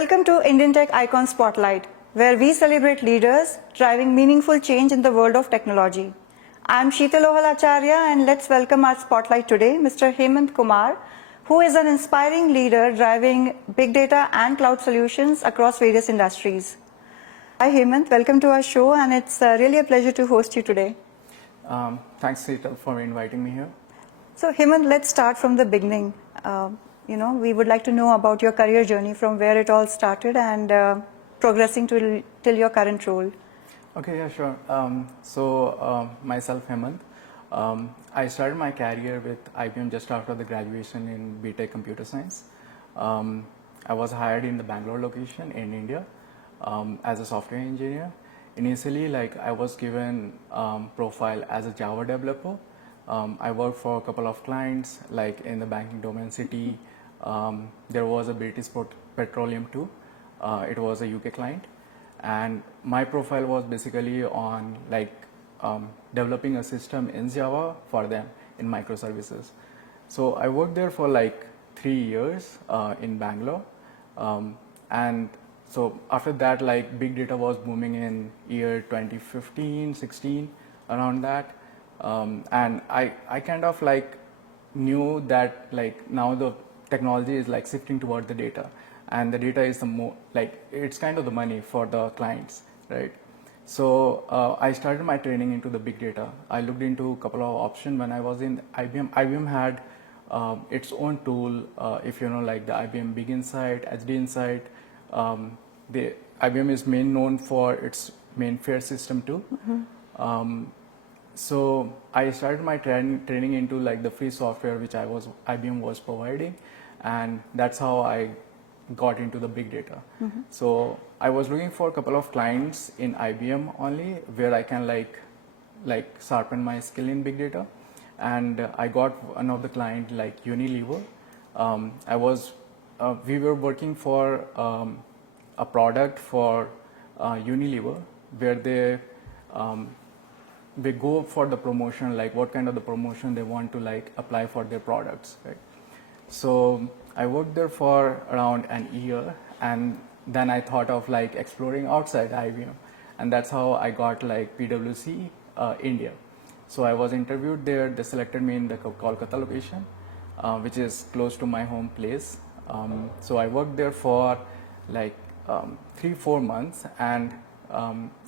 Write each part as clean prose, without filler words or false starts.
Welcome to Indian Tech Icon Spotlight, where we celebrate leaders driving meaningful change in the world of technology. I'm Sheetal Acharya, and let's welcome our spotlight today, Mr. Hemant Kumar, who is an inspiring leader driving big data and cloud solutions across various industries. Hi Hemant, welcome to our show, and it's really a pleasure to host you today. Thanks, Sheetal, for inviting me here. So Hemant, let's start from the beginning. We would like to know about your career journey, from where it all started and progressing till your current role. Okay, yeah, sure. Myself, Hemant. I started my career with IBM just after the graduation in BTech Computer Science. I was hired in the Bangalore location in India as a software engineer. Initially, I was given profile as a Java developer. I worked for a couple of clients, like in the banking domain, Citi. There was a British Petroleum too. It was a UK client, and my profile was basically on developing a system in Java for them in microservices. So I worked there for 3 years in Bangalore, and so after that, big data was booming in year 2015, 16, around that. And I kind of knew that now the technology is shifting toward the data, and the data is the more it's kind of the money for the clients, right? So I started my training into the big data. I looked into a couple of options when I was in IBM. IBM had its own tool, if you know, the IBM Big Insight, HD Insight. The IBM is known for its mainframe system too. Mm-hmm. So I started my training into the free software which IBM was providing, and that's how I got into the big data. Mm-hmm. So I was looking for a couple of clients in IBM only where I can sharpen my skill in big data, and I got one of the client Unilever. We were working for a product for Unilever where they go for the promotion, what kind of the promotion they want to apply for their products, right? So I worked there for around an year, and then I thought of exploring outside IBM, and that's how I got PwC India. So I was interviewed there. They selected me in the Kolkata location, which is close to my home place. So I worked there for 3-4 months, and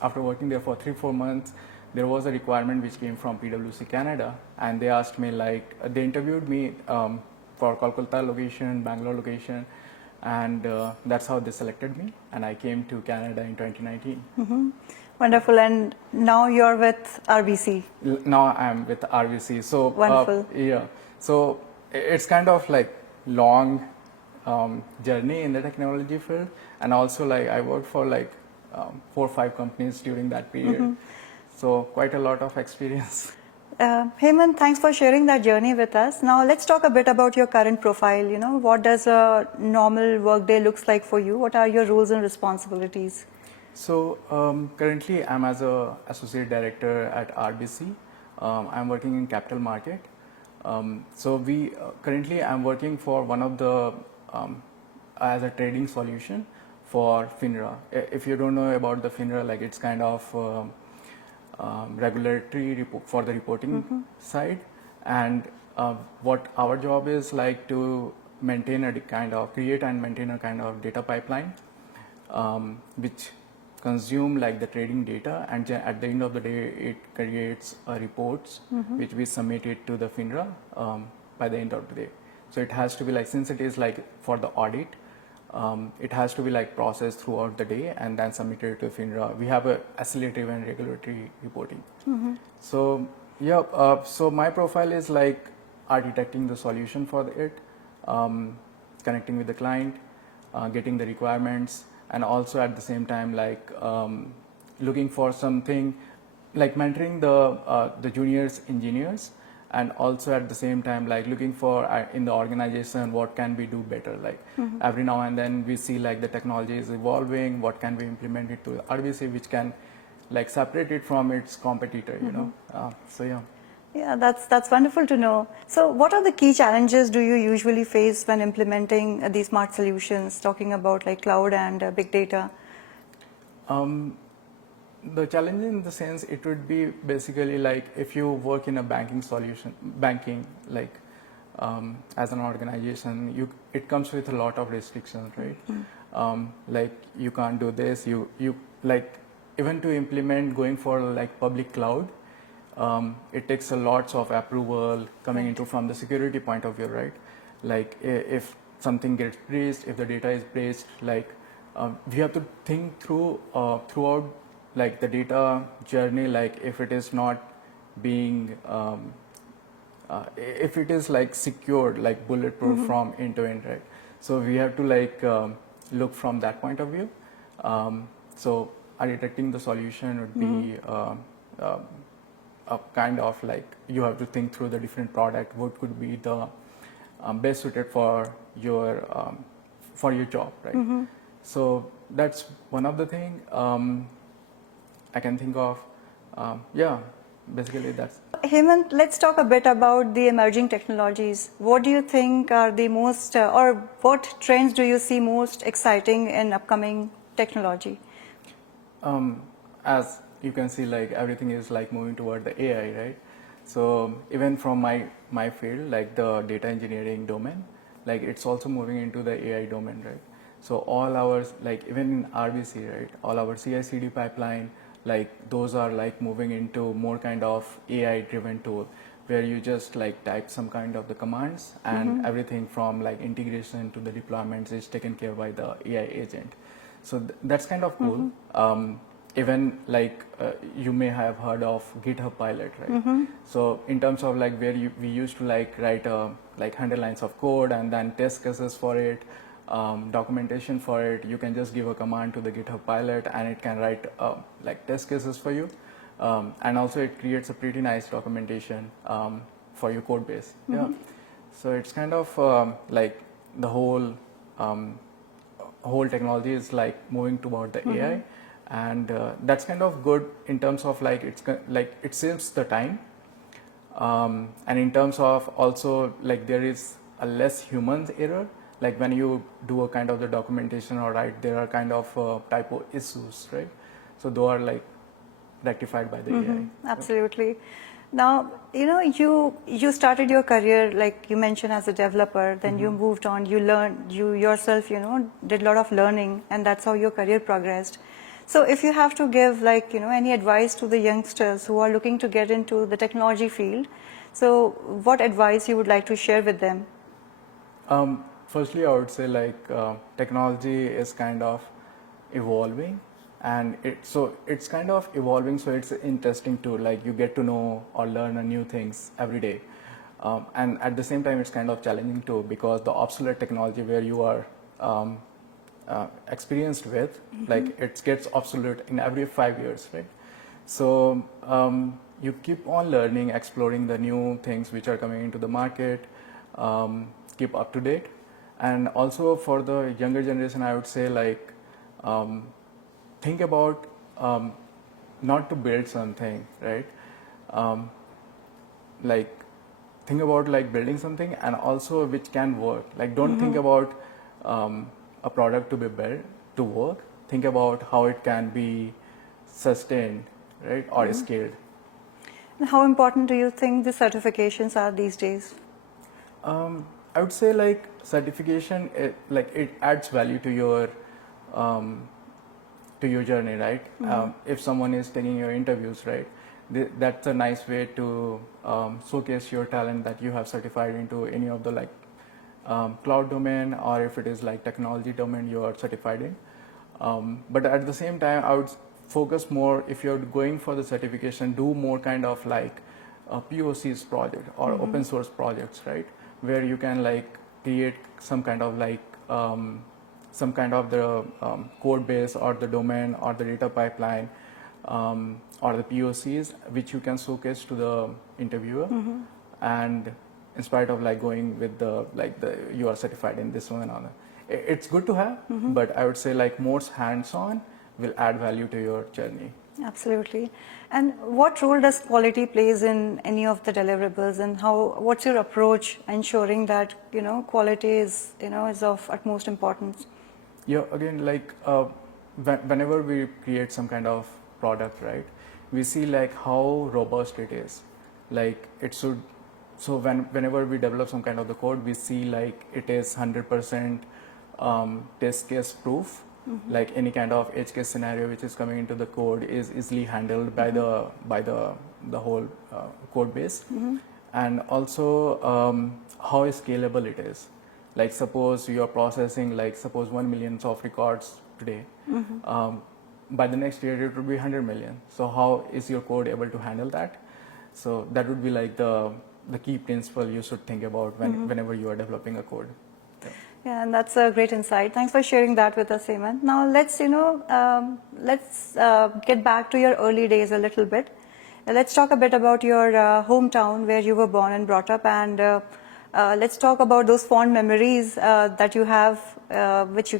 after working there for 3-4 months, there was a requirement which came from PwC Canada, and they asked me they interviewed me for Kolkata location, Bangalore location, and that's how they selected me, and I came to Canada in 2019. Mm-hmm. Wonderful. And now you're with RBC. Now I'm with RBC. So wonderful. Yeah. So it's kind of long journey in the technology field, and also I worked for 4 or 5 companies during that period. Mm-hmm. So quite a lot of experience. Hemant, thanks for sharing that journey with us. Now let's talk a bit about your current profile. What does a normal workday looks like for you? What are your roles and responsibilities? So currently I'm as a associate director at RBC. I'm working in capital market. Currently I'm working for one of the as a trading solution for FINRA. If you don't know about the FINRA, it's kind of regulatory for the reporting mm-hmm. side, and what our job is to maintain create and maintain a kind of data pipeline which consume the trading data, and at the end of the day it creates reports mm-hmm. which we submit it to the FINRA by the end of the day. So it has to be since it is for the audit, it has to be processed throughout the day and then submitted to FINRA. We have a SLA-driven regulatory reporting. Mm-hmm. So yeah, so my profile is architecting the solution for it, connecting with the client, getting the requirements, and also at the same time looking for something mentoring the juniors engineers, and also at the same time looking for in the organization what can we do better. Mm-hmm. Every now and then we see the technology is evolving, what can we implement it to RBC which can separate it from its competitor, mm-hmm. So yeah. Yeah, that's wonderful to know. So, what are the key challenges do you usually face when implementing these smart solutions? Talking about like cloud and big data. The challenge in the sense it would be basically like if you work in a banking solution, banking like as an organization, it comes with a lot of restrictions, right? Like you can't do this. You like even to implement going for like public cloud, it takes a lots of approval coming into from the security point of view, right? Like if something gets breached, if the data is breached, like we have to think throughout like the data journey, like if it is not being if it is like secured, like bulletproof from end to end, right? So we have to like look from that point of view. So architecting the solution would be a kind of like you have to think through the different product, what could be the best suited for your job, right? So that's one of the thing I can think of. Yeah, basically that's. Hemant, let's talk a bit about the emerging technologies. What do you think are the most, or what trends do you see most exciting in upcoming technology? As you can see, like everything is like moving toward the AI, right? So even from my field, like the data engineering domain, like it's also moving into the AI domain, right? So all our like even in RBC, right? All our CI/CD pipeline, like those are like moving into more kind of AI driven tool where you just like type some kind of the commands and everything from like integration to the deployments is taken care by the AI agent. So that's kind of cool. Even like you may have heard of GitHub pilot, right? So in terms of like where we used to like write like 100 lines of code and then test cases for it, documentation for it, you can just give a command to the GitHub pilot and it can write like test cases for you. And also it creates a pretty nice documentation for your code base. Yeah. So it's kind of like the whole technology is like moving toward the AI, and that's kind of good in terms of like like it saves the time, and in terms of also like there is a less human error. Like when you do a kind of the documentation or write, there are kind of typo issues, right? So those are like rectified by the AI. Absolutely. Now, you started your career, like you mentioned, as a developer, then you moved on, you learned, you yourself, did a lot of learning, and that's how your career progressed. So if you have to give like, any advice to the youngsters who are looking to get into the technology field, so what advice you would like to share with them? Firstly, I would say like technology is kind of evolving, and it's kind of evolving. So it's interesting to like you get to know or learn new things every day, and at the same time it's kind of challenging too because the obsolete technology where you are experienced with, like it gets obsolete in every 5 years, right? So you keep on learning, exploring the new things which are coming into the market, keep up to date. And also for the younger generation, I would say like think about not to build something, right? Like think about like building something and also which can work. Like don't think about a product to be built to work. Think about how it can be sustained, right, or scaled. And how important do you think the certifications are these days? I would say like certification, it adds value to your journey, right? If someone is taking your interviews, right, that's a nice way to showcase your talent that you have certified into any of the like cloud domain, or if it is like technology domain you are certified in. But at the same time, I would focus more, if you're going for the certification, do more kind of like a POCs project or open source projects, right? Where you can like create some kind of like some kind of the code base or the domain or the data pipeline or the POCs which you can showcase to the interviewer, and in spite of like going with the you are certified in this one and all that. It's good to have, but I would say like more hands-on will add value to your journey. Absolutely. And what role does quality plays in any of the deliverables, and what's your approach ensuring that, quality is, is of utmost importance? Yeah, again, like whenever we create some kind of product, right, we see like how robust it is. Like it should, so whenever we develop some kind of the code, we see like it is 100% test case proof. Like any kind of edge case scenario which is coming into the code is easily handled by the whole code base, and also how scalable it is. Like suppose you are processing like suppose 1 million of records today, by the next year it would be 100 million. So how is your code able to handle that? So that would be like the key principle you should think about whenever you are developing a code. Yeah, and that's a great insight. Thanks for sharing that with us, Hemant. Now let's get back to your early days a little bit. Let's talk a bit about your hometown where you were born and brought up, and let's talk about those fond memories that you have, which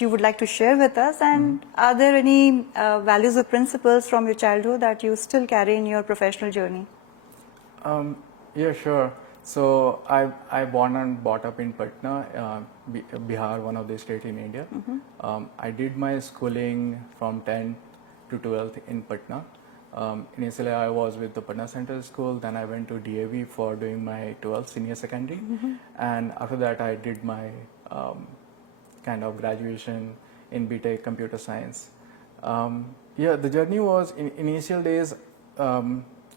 you would like to share with us. And are there any values or principles from your childhood that you still carry in your professional journey? Yeah, sure. So I born and brought up in Patna, Bihar, one of the state in India. I did my schooling from 10th to 12th in Patna. Initially, I was with the Patna Central School. Then I went to DAV for doing my 12th senior secondary, and after that, I did my kind of graduation in BTech Computer Science. Yeah, the journey was in initial days.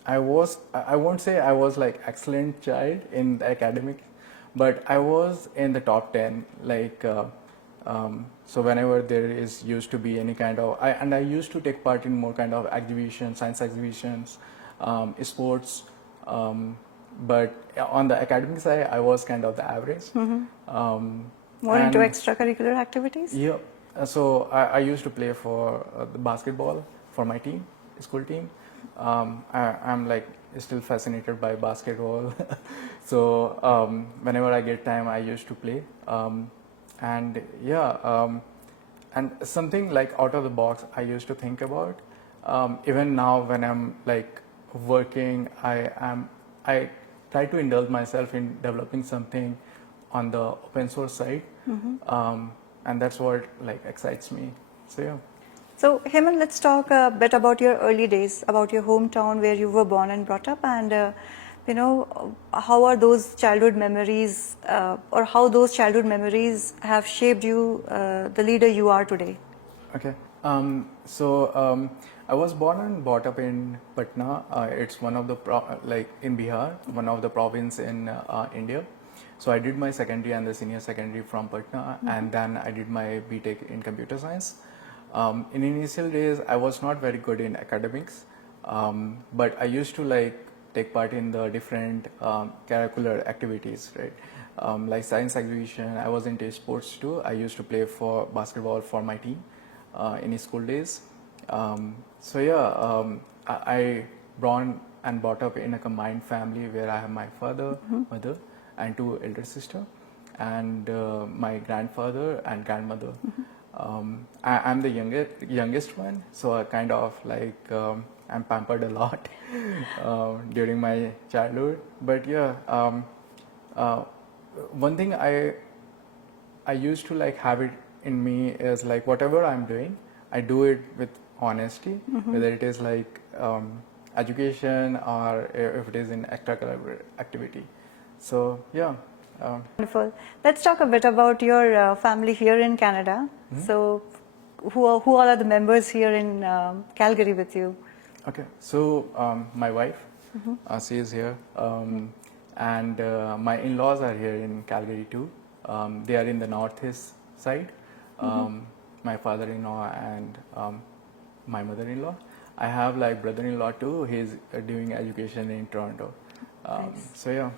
I won't say I was like excellent child in the academic, but I was in the top 10. Like, so whenever there is used to be any kind of, I used to take part in more kind of exhibitions, science exhibitions, sports, but on the academic side, I was kind of the average. More into extracurricular activities? Yeah, so I used to play for the basketball for my team, school team. I'm like still fascinated by basketball. So whenever I get time, I used to play. And yeah, and something like out of the box I used to think about. Even now when I'm like working, I try to indulge myself in developing something on the open source side. And that's what like excites me. So yeah. So, Hemant, let's talk a bit about your early days, about your hometown where you were born and brought up, and how are those childhood memories, or how those childhood memories have shaped you, the leader you are today? Okay. I was born and brought up in Patna. It's one of the like in Bihar, one of the province in India. So I did my secondary and the senior secondary from Patna, and then I did my BTech in computer science. In initial days, I was not very good in academics, but I used to like take part in the different curricular activities, right? Like science exhibition. I was into sports too. I used to play for basketball for my team in school days. So yeah, I born and brought up in a combined family where I have my father, mother, and two elder sister, and my grandfather and grandmother. I'm the youngest one, so I kind of like I'm pampered a lot during my childhood. But yeah, one thing I used to like have it in me is like whatever I'm doing, I do it with honesty, whether it is like education or if it is in extracurricular activity. So yeah. Wonderful. Let's talk a bit about your family here in Canada. So, who all are the members here in Calgary with you? Okay, so my wife, she is here, and my in-laws are here in Calgary too. They are in the northeast side. My father-in-law and my mother-in-law. I have like brother-in-law too. He's doing education in Toronto. Nice. So yeah.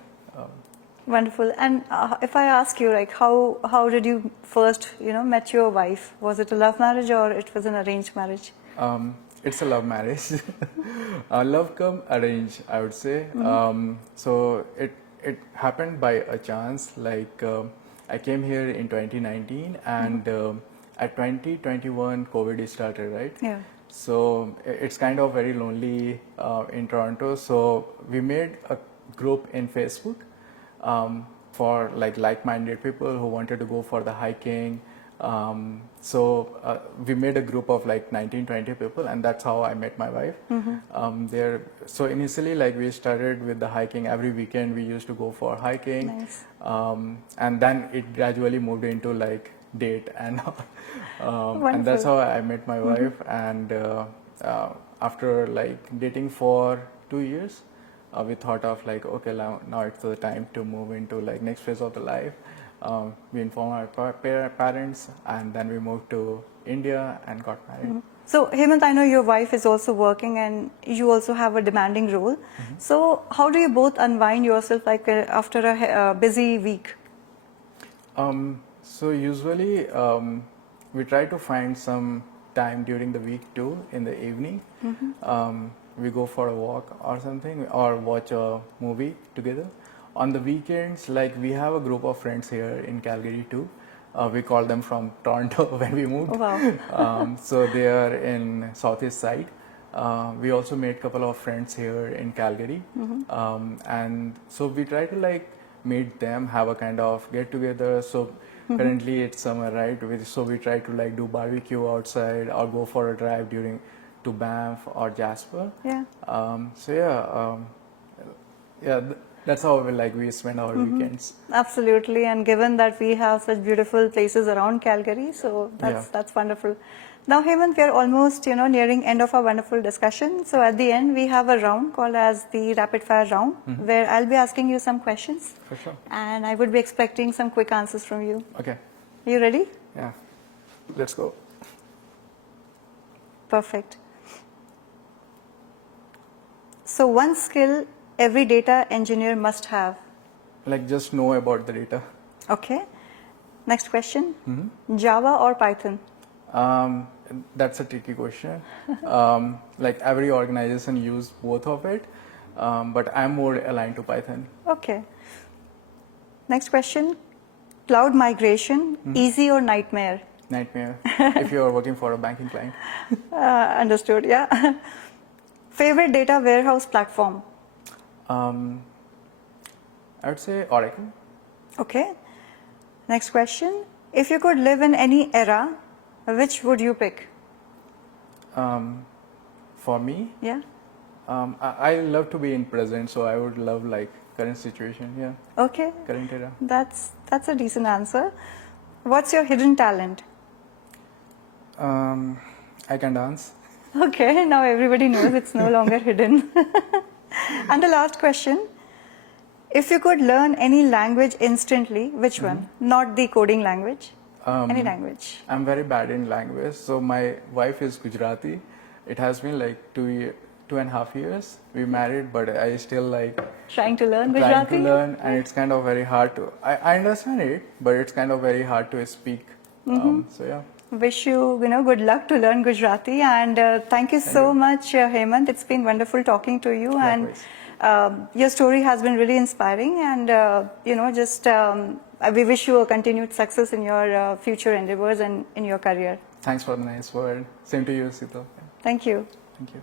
Wonderful. And if I ask you, like, how did you first, met your wife? Was it a love marriage or it was an arranged marriage? It's a love marriage. Love come arrange, I would say. So it happened by a chance. Like I came here in 2019, and at 2021 COVID started, right? Yeah. So it's kind of very lonely in Toronto. So we made a group in Facebook for like-minded people who wanted to go for the hiking. So we made a group of like 19, 20 people, and that's how I met my wife. So initially, like we started with the hiking. Every weekend we used to go for hiking. Nice. And then it gradually moved into like date and and that's Wonderful. how I met my wife. And after like dating for 2 years, we thought of like, okay, now it's the time to move into like next phase of the life. We informed our parents, and then we moved to India and got married. So, Hemant, I know your wife is also working and you also have a demanding role. So, how do you both unwind yourself after a busy week? So usually we try to find some time during the week too, in the evening. We go for a walk or something, or watch a movie together. On the weekends, like we have a group of friends here in Calgary too. We call them from Toronto when we moved. Oh, wow. So they are in southeast side. We also made a couple of friends here in Calgary. And so we try to like meet them, have a kind of get together. So currently it's summer, right? So we try to like do barbecue outside or go for a drive to Banff or Jasper. Yeah. That's how we spend our weekends. Absolutely, and given that we have such beautiful places around Calgary, so that's wonderful. Now, Hemant, we are almost nearing end of our wonderful discussion. So at the end, we have a round called as the rapid fire round, where I'll be asking you some questions. For sure. And I would be expecting some quick answers from you. Okay. You ready? Yeah. Let's go. Perfect. So one skill every data engineer must have. Like just know about the data. Okay. Next question. Java or Python? That's a tricky question. Like every organization use both of it, but I'm more aligned to Python. Okay. Next question. Cloud migration, easy or nightmare? Nightmare if you are working for a banking client. Understood, yeah. Favorite data warehouse platform? I would say Oracle. Okay. Next question. If you could live in any era, which would you pick? For me, Yeah. I love to be in present, so I would love like current situation. Yeah. Okay. Current era. That's a decent answer. What's your hidden talent? I can dance. Okay, now everybody knows it's no longer hidden. And the last question. If you could learn any language instantly, which one? Not the coding language. Any language. I'm very bad in language. So my wife is Gujarati. It has been like 2.5 years. We married, but I still like Trying to learn trying Gujarati? to learn, and it's kind of very hard to. I understand it, but it's kind of very hard to speak. So yeah. Wish you, good luck to learn Gujarati, and thank you so much, Hemant. It's been wonderful talking to you, Likewise. and your story has been really inspiring, and we wish you a continued success in your future endeavors and in your career. Thanks for the nice word. Same to you, Sita. Thank you. Thank you.